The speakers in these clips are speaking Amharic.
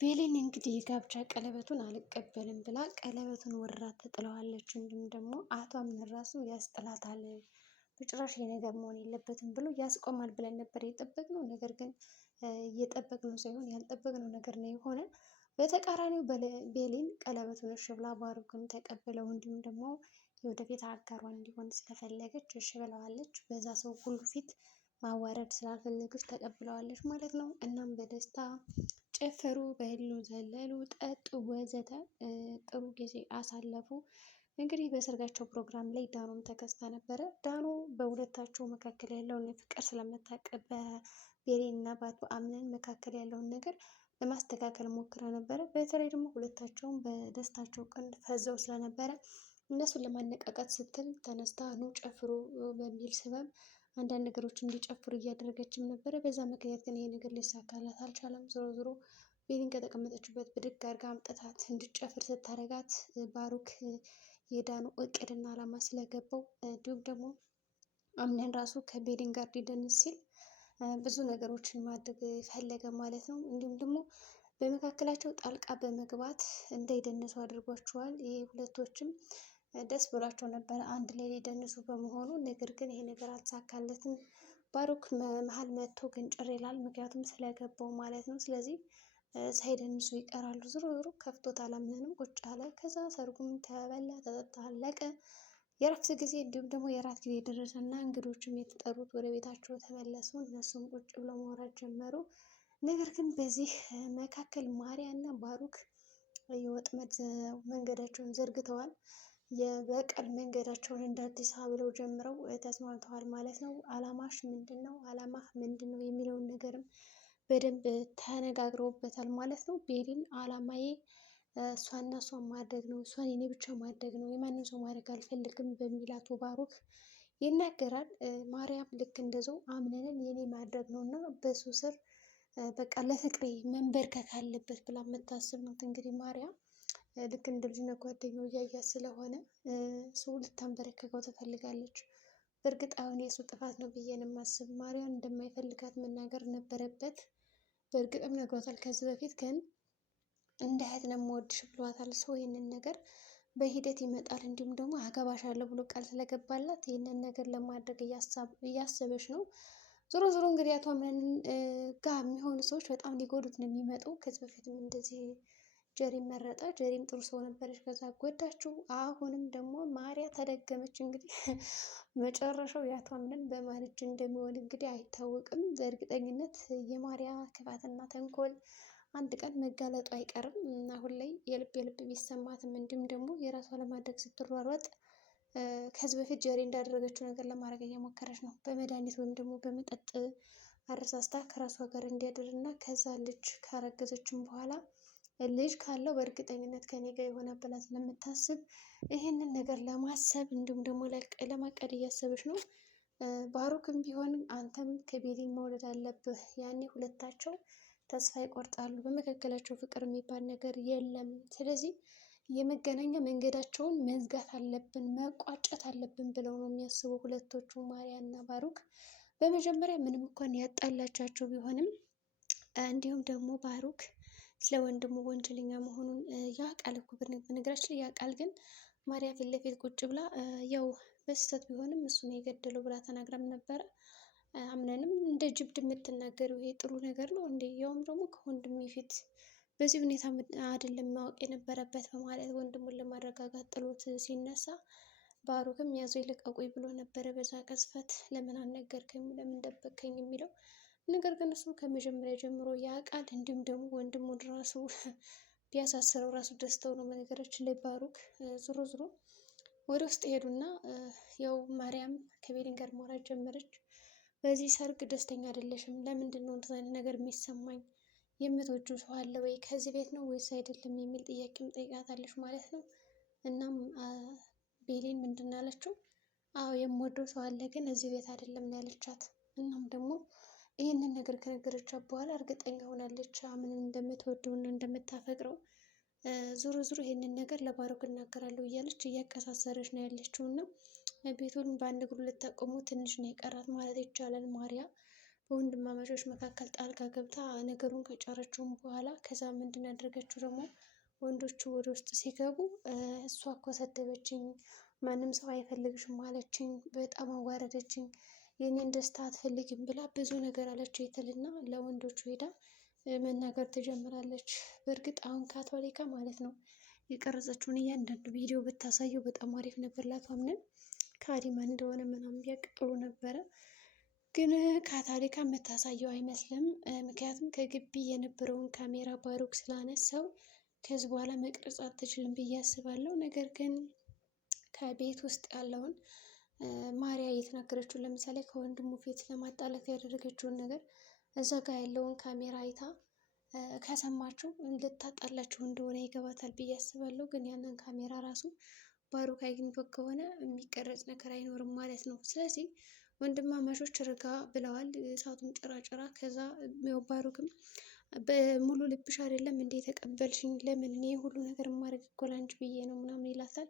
ቤሊን እንግዲህ የጋብቻ ቀለበቱን አልቀበልም ብላ ቀለበቱን ወርራ ትጥለዋለች። እንዲሁም ደግሞ አቶ አምነን ራሱ ያስጥላታል። በጭራሽ ይሄ ነገር መሆን የለበትም ብሎ ያስቆማል ብለን ነበር የጠበቅነው። ነገር ግን እየጠበቅነው ሳይሆን ያልጠበቅነው ነገር ነው የሆነ። በተቃራኒው ቤሊን ቀለበቱን እሺ ብላ ባሩክን ተቀበለው። እንዲሁም ደግሞ የወደፊት አጋሯ እንዲሆን ስለፈለገች እሺ ብለዋለች። በዛ ሰው ሁሉ ፊት ማዋረድ ስላልፈለገች ተቀብለዋለች ማለት ነው። እናም በደስታ ጨፈሩ፣ በሉ፣ ዘለሉ፣ ጠጡ ወዘተ ጥሩ ጊዜ አሳለፉ። እንግዲህ በሰርጋቸው ፕሮግራም ላይ ዳኖም ተከስታ ነበረ። ዳኖ በሁለታቸው መካከል ያለውን ፍቅር ስለምታውቅ በቤሊን እና በአቶ አምነን መካከል ያለውን ነገር ለማስተካከል ሞክራ ነበረ። በተለይ ደግሞ ሁለታቸውም በደስታቸው ቀን ፈዘው ስለነበረ እነሱን ለማነቃቃት ስትል ተነስታ ኑ ጨፍሩ በሚል ስበብ አንዳንድ ነገሮች እንዲጨፍሩ እያደረገችም ነበረ። በዛ ምክንያት ግን ይሄ ነገር ሊሳካላት አልቻለም። ዞሮ ዞሮ ቤሊን ከተቀመጠችበት ብድግ አድርጋ አምጥታት እንድጨፍር ስታደርጋት ባሩክ የዳኑ እቅድና ዓላማ ስለገባው እንዲሁም ደግሞ አምነን ራሱ ከቤሊን ጋር ሊደንስ ሲል ብዙ ነገሮችን ማድረግ ፈለገ ማለት ነው። እንዲሁም ደግሞ በመካከላቸው ጣልቃ በመግባት እንዳይደንሱ አድርጓቸዋል። ይህ ሁለቶችም ደስ ብሏቸው ነበረ አንድ ላይ ሊደንሱ በመሆኑ። ነገር ግን ይሄ ነገር አልተሳካለትም። ባሩክ መሀል መጥቶ ግን ጭር ይላል፣ ምክንያቱም ስለገባው ማለት ነው። ስለዚህ ሳይደንሱ ይቀራሉ። ዞሮ ዞሮ ከፍቶታል፣ አምነንም ቁጭ አለ። ከዛ ሰርጉም ተበላ ተጠጣ አለቀ። የእረፍት ጊዜ እንዲሁም ደግሞ የራት ጊዜ ደረሰ እና እንግዶችም የተጠሩት ወደ ቤታቸው ተመለሱ። እነሱም ቁጭ ብለው ማውራት ጀመሩ። ነገር ግን በዚህ መካከል ማሪያ እና ባሩክ የወጥመድ መንገዳቸውን ዘርግተዋል። የበቀል መንገዳቸውን እንደ አዲስ ብለው ጀምረው ተስማምተዋል ማለት ነው። አላማሽ ምንድን ነው? አላማህ ምንድን ነው? የሚለውን ነገርም በደንብ ተነጋግረውበታል ማለት ነው። ቤሊን አላማዬ እሷና እሷን ማድረግ ነው፣ እሷን የኔ ብቻ ማድረግ ነው፣ የማንም ሰው ማድረግ አልፈልግም በሚል አቶ ባሩክ ይናገራል። ማርያም ልክ እንደዛው አምነንን የኔ ማድረግ ነው እና በሱ ስር በቃ ለፍቅሬ መንበርከክ አለበት ብላ የምታስብ ናት። እንግዲህ ማርያም ልክ እንደ ልጅነት ጓደኛው እያያት ስለሆነ ሰው ልታንበረከከው ትፈልጋለች። በእርግጥ አሁን የእሱ ጥፋት ነው ብዬ ነው የማስብ። ማርያም እንደማይፈልጋት መናገር ነበረበት። በእርግጥም ነግሯታል ከዚህ በፊት ግን እንደ እህት ነው የምወድሽ ብሏታል። ሰው ይህንን ነገር በሂደት ይመጣል። እንዲሁም ደግሞ አገባሻለሁ ብሎ ቃል ስለገባላት ይህንን ነገር ለማድረግ እያሰበች ነው። ዞሮ ዞሮ እንግዲህ አቶ አምነን ጋር የሚሆኑ ሰዎች በጣም ሊጎዱት ነው የሚመጡ። ከዚህ በፊትም እንደዚህ ጀሪም መረጠ። ጀሪም ጥሩ ሰው ነበረች፣ ከዛ ጎዳችው። አሁንም ደግሞ ማሪያ ተደገመች። እንግዲህ መጨረሻው የአቶ አምነን በማን እጅ እንደሚሆን እንግዲህ አይታወቅም። በእርግጠኝነት የማሪያ ክፋትና ተንኮል አንድ ቀን መጋለጡ አይቀርም። አሁን ላይ የልብ የልብ ቢሰማትም እንዲሁም ደግሞ የራሷ ለማድረግ ስትሯሯጥ ከዚህ በፊት ጀሪ እንዳደረገችው ነገር ለማድረግ እየሞከረች ነው። በመድኃኒት ወይም ደግሞ በመጠጥ አረሳስታ ከራሷ ጋር እንዲያድር እና ከዛ ልጅ ካረገዘችም በኋላ ልጅ ካለው በእርግጠኝነት ከኔ ጋር የሆነ ብላ ስለምታስብ ይህንን ነገር ለማሰብ እንዲሁም ደግሞ ለማቀድ እያሰበች ነው። ባሩክም ቢሆን አንተም ከቤሊን መውለድ አለብህ፣ ያኔ ሁለታቸው ተስፋ ይቆርጣሉ፣ በመካከላቸው ፍቅር የሚባል ነገር የለም። ስለዚህ የመገናኛ መንገዳቸውን መዝጋት አለብን፣ መቋጨት አለብን ብለው ነው የሚያስቡ ሁለቶቹ ማሪያ እና ባሩክ። በመጀመሪያ ምንም እንኳን ያጣላቻቸው ቢሆንም እንዲሁም ደግሞ ባሩክ ስለ ወንድሙ ወንጀለኛ መሆኑን ያውቃል እኮ በነገራችን ላይ ያውቃል። ግን ማሪያ ፊት ለፊት ቁጭ ብላ ያው በስህተት ቢሆንም እሱ ነው የገደለው ብላ ተናግራም ነበረ። አምነንም እንደ ጅብድ የምትናገረው ይሄ ጥሩ ነገር ነው እንዴ? ያውም ደግሞ ከወንድሜ ፊት በዚህ ሁኔታ አይደለም ማወቅ የነበረበት በማለት ወንድሙን ለማረጋጋት ጥሎት ሲነሳ ባሩክም ያዘው ይልቀቁኝ ብሎ ነበረ። በዛ ቅጽበት ለምን አልነገርከኝ፣ ለምን ደበከኝ የሚለው ነገር ግን እሱ ከመጀመሪያ ጀምሮ ያውቃል። እንዲሁም ደግሞ ወንድሙን ራሱ ቢያሳስረው ራሱ ደስተው ነው በነገራችን ላይ ባሩክ። ዞሮ ዞሮ ወደ ውስጥ ሄዱና ያው ማርያም ከቤሊን ጋር ማውራት ጀመረች። በዚህ ሰርግ ደስተኛ አይደለሽም፣ ለምንድን ነው እንደዚህ አይነት ነገር የሚሰማኝ? የምትወጂው ሰው አለ ወይ? ከዚህ ቤት ነው ወይስ አይደለም የሚል ጥያቄም ጠይቃታለች ማለት ነው። እናም ቤሊን ምንድን ነው ያለችው? አዎ የምወደው ሰው አለ ግን እዚህ ቤት አይደለም ነው ያለቻት። እናም ደግሞ ይህንን ነገር ከነገረቻት በኋላ እርግጠኛ ሆናለች አምንን እንደምትወደው እና እንደምታፈቅረው። ዞሮ ዞሮ ይህንን ነገር ለባሩክ እናገራለሁ እያለች እያቀሳሰረች ነው ያለችው እና ቤቱን በአንድ እግሩ ልታቆሙ ትንሽ ነው የቀራት ማለት ይቻላል ማሪያ። በወንድማማቾች መካከል ጣልቃ ገብታ ነገሩን ከጨረችውም በኋላ ከዛ ምንድን ያደረገችው ደግሞ ወንዶቹ ወደ ውስጥ ሲገቡ እሷ እኮ ሰደበችኝ፣ ማንም ሰው አይፈልግሽም አለችኝ፣ በጣም አዋረደችኝ፣ የኔን ደስታ አትፈልግም ብላ ብዙ ነገር አለችው ይትልና ለወንዶቹ ሄዳ መናገር ትጀምራለች። በእርግጥ አሁን ካቶሊካ ማለት ነው የቀረጸችውን እያንዳንዱ ቪዲዮ ብታሳየው በጣም አሪፍ ነበር። ላቷምንም ከአዲማን እንደሆነ ምናምን ቢያቅ ጥሩ ነበረ። ግን ካታሊካ የምታሳየው አይመስልም። ምክንያቱም ከግቢ የነበረውን ካሜራ ባሩክ ስላነሳው ከዚህ በኋላ መቅረጽ አትችልም ብዬ አስባለሁ። ነገር ግን ከቤት ውስጥ ያለውን ማርያ እየተናገረችውን ለምሳሌ ከወንድሙ ፊት ለማጣላት ያደረገችውን ነገር እዛ ጋር ያለውን ካሜራ አይታ ከሰማችው ልታጣላችሁ እንደሆነ ይገባታል ብዬ አስባለሁ። ግን ያንን ካሜራ ራሱ ባሩክ አግኝቶ ከሆነ የሚቀረጽ ነገር አይኖርም ማለት ነው። ስለዚህ ወንድማማቾች ርጋ ብለዋል፣ እሳቱን ጭራ። ከዛ ባሩክም በሙሉ ልብሽ አይደለም እንዴ ተቀበልሽኝ? ለምን እኔ ሁሉ ነገር ማድረግ እኮ ላንቺ ብዬ ነው ምናምን ይላታል።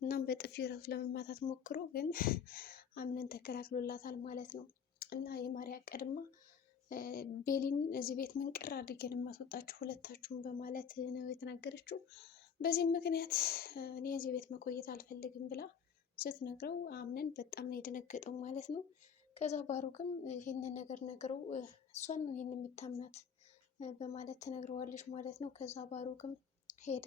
እናም በጥፊ ራሱ ለመማታት ሞክሮ ግን አምነን ተከላክሎላታል ማለት ነው። እና የማርያ ቀድማ ቤሊን እዚህ ቤት ምንቅር አድርገን የማስወጣችሁ ሁለታችሁም በማለት ነው የተናገረችው። በዚህም ምክንያት እኔ እዚህ ቤት መቆየት አልፈልግም ብላ ስትነግረው አምነን በጣም ነው የደነገጠው ማለት ነው። ከዛ ባሩክም ይህንን ነገር ነግረው እሷን ነው ይህን የምታምናት በማለት ትነግረዋለች ማለት ነው። ከዛ ባሩክም ሄደ።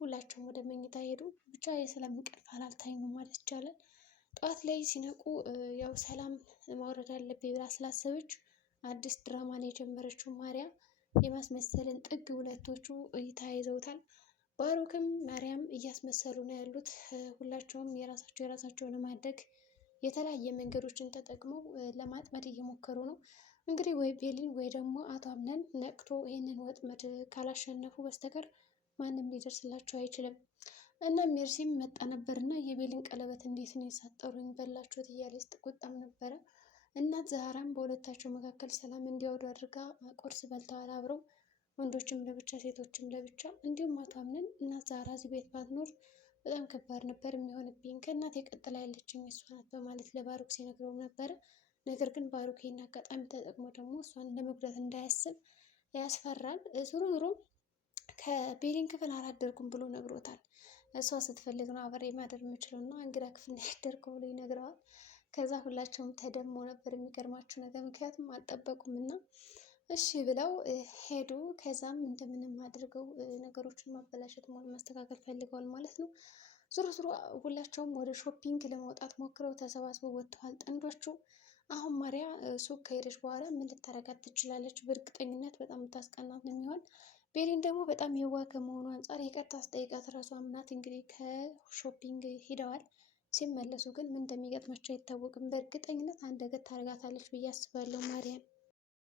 ሁላቸውም ወደ መኝታ ሄዱ። ብቻ የሰላም እንቅልፍ አላልተኙም ማለት ይቻላል። ጠዋት ላይ ሲነቁ ያው ሰላም ማውረድ አለብኝ ብላ ስላሰበች አዲስ ድራማን የጀመረችው ማርያ የማስመሰልን ጥግ ሁለቶቹ ተያይዘውታል። ባሩክም ማርያም እያስመሰሉ ነው ያሉት። ሁላቸውም የራሳቸውን ለማድረግ የተለያየ መንገዶችን ተጠቅመው ለማጥመድ እየሞከሩ ነው። እንግዲህ ወይ ቤሊን ወይ ደግሞ አቶ አምነን ነቅቶ ይህንን ወጥመድ ካላሸነፉ በስተቀር ማንም ሊደርስላቸው አይችልም። እና ሜርሲም መጣ ነበር እና የቤሊን ቀለበት እንዴት ነው የሳጠሩኝ በላችሁት እያለች ስትቆጣም ነበረ። እናት ዛህራም በሁለታቸው መካከል ሰላም እንዲያወዱ አድርጋ ቁርስ በልተዋል አብረው፣ ወንዶችም ለብቻ ሴቶችም ለብቻ። እንዲሁም አቶ አምነን እናት ዛህራ እዚህ ቤት ባትኖር በጣም ከባድ ነበር የሚሆንብኝ፣ ከእናቴ ቀጥላ ያለችኝ እሷ ናት በማለት ለባሩክ ሲነግረውም ነበረ። ነገር ግን ባሩክ ይህን አጋጣሚ ተጠቅሞ ደግሞ እሷን ለመጉዳት እንዳያስብ ያስፈራል። ዞሮ ዞሮ ከቤሊን ክፍል አላደርኩም ብሎ ነግሮታል። እሷ ስትፈልግ ነው አብሬ ማደር የምችለው እና እንግዳ ክፍል ያደርገው ብሎ ይነግረዋል። ከዛ ሁላቸውም ተደሞ ነበር የሚገርማቸው ነገር፣ ምክንያቱም አልጠበቁም እና እሺ ብለው ሄዱ። ከዛም እንደምንም አድርገው ነገሮችን ማበላሸት ማስተካከል ፈልገዋል ማለት ነው። ዞሮ ዞሮ ሁላቸውም ወደ ሾፒንግ ለመውጣት ሞክረው ተሰባስበው ወጥተዋል ጥንዶቹ። አሁን ማርያ ሱቅ ከሄደች በኋላ ምን ልታረጋት ትችላለች? በእርግጠኝነት በጣም የምታስቀናት ነው የሚሆን። ቤሊን ደግሞ በጣም የዋህ ከመሆኑ አንጻር ይቅርታ አስጠይቃት ራሷ አምናት እንግዲህ ከሾፒንግ ሂደዋል። ሲመለሱ ግን ምን እንደሚገጥማቸው አይታወቅም። በእርግጠኝነት አንድ ነገር ታረጋታለች ብዬ አስባለሁ ማርያም።